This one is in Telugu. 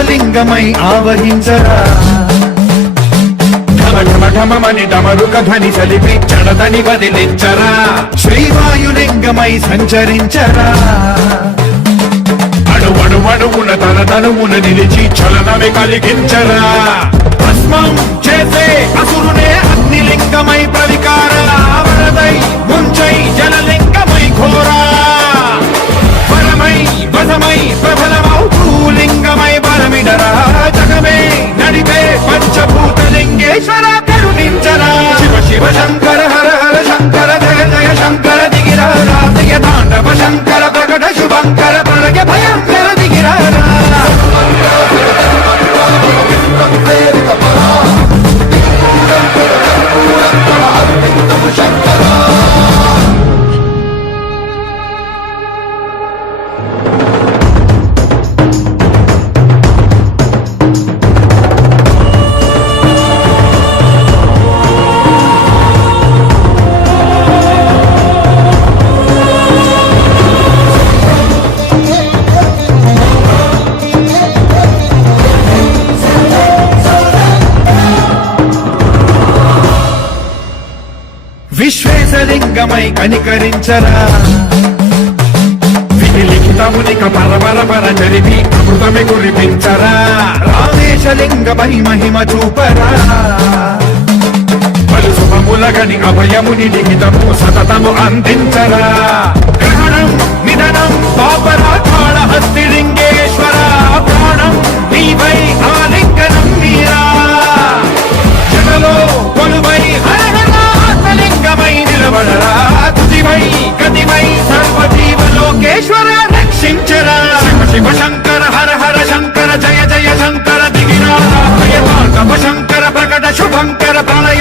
రామేశలింగమై ఆవహించరా ఢమఢమఢమని డమరుక ధ్వని సలిపి చడదని వదిలించరా శ్రీవాయులింగమై సంచరించరా అణువణువున తన తనువున నిలిచి చలనమే కలిగించరా భస్మం చేసే అసురునే అగ్నిలింగమై ప్రవికార వరదై ముంచై జలలింగమై ఘోరా వరమై వసమై ప్రబలమౌ భూలింగమై బలమిడరా జగమే నడిపే పంచభూతలింగేశ్వర కరుణించరా శివ శివ శంకర హర హర శంకర జయ జయ శంకర దిగిరా రాజయ తాండవ శంకర ప్రకట శుభంకర ప్రళయ భయంకర దిగిరా విశ్వేశలింగమై కనికరించరా విలిఖితమునిక పరపర జరిపి అమృతమే కురిపించరా రామేశలింగమై మహిమ చూపరా పలు శుభములగని అభయముని లిఖితము సతతము అందించరా గ్రహణం నిధనం పాపరా కాళహస్తిలింగేశ్వర ప్రాణం నీవై ఆలింగనం మీరా జగలో కొలువై లింగమై నిలబడరా తుదివై గతివై సర్వజీవలోకేశ్వర రక్షించరా శివ శివ శంకర హర హర శంకర జయ జయ శంకర దిగిరా తాండవ శంకర ప్రకట శుభంకర ప్రళయ